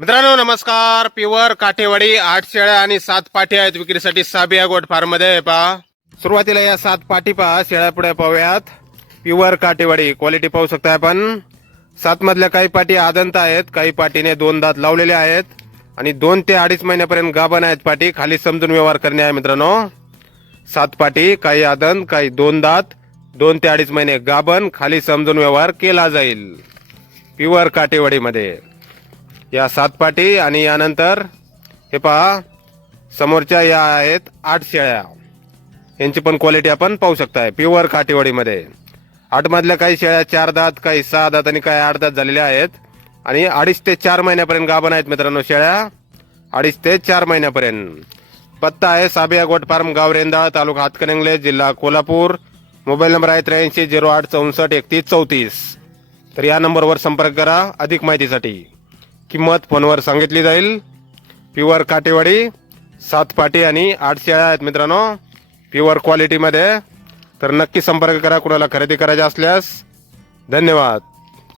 मित्रांनो नमस्कार. प्युअर काठेवाडी 8 शेळ्या आणि 7 पाठी आहेत विक्रीसाठी साबिया गोट फार्म मध्ये. पहा सुरुवातीला या 7 पाठी पहा, शेळ्या पुढे पाहूयात. प्युअर काठेवाडी क्वालिटी पाहू शकता आपण. 7 मधल्या काही पाठी आदंत आहेत, काही पाठीने 2 दात लावलेले आहेत आणि 2 ते 2.5 महिन्यापर्यंत गाभण आहेत पाठी. खाली समजून व्यवहार करणे आहे मित्रांनो. 7 पाठी, काही आदंत, काही 2 दात, 2 ते 2.5 महिने गाभण, खाली समजून व्यवहार केला जाईल प्युअर काठेवाडी मध्ये. या 7 पाठी आणि यानंतर हे पहा समोरच्या या आहेत 8 शेळ्या. यांची पण क्वालिटी आपण पाहू शकताय प्युअर काठेवाडी मध्ये. 8 मधल्या काही शेळ्या 4 दात, काही 6 दात आणि काही 8 दात झालेल्या आहेत आणि 2.5 ते 4 महिन्यापर्यंत गाभण आहेत मित्रांनो शेळ्या. 2.5 ते 4 महिन्यापर्यंत. पत्ता आहे साबिया गोट फार्म, गाव रेंदाळ, तालुका हातकणंगले, जिल्हा कोल्हापूर. मोबाईल नंबर आहे 83 08 64 31 34. तर या नंबरवर संपर्क करा अधिक माहितीसाठी. किंमत फोनवर सांगितली जाईल. प्युअर काठेवाडी 7 पाटी आणि 8 शेळ्या आहेत मित्रांनो प्युअर क्वालिटी मध्ये. तर नक्की संपर्क करा कुणाला खरेदी करायचे असल्यास. धन्यवाद.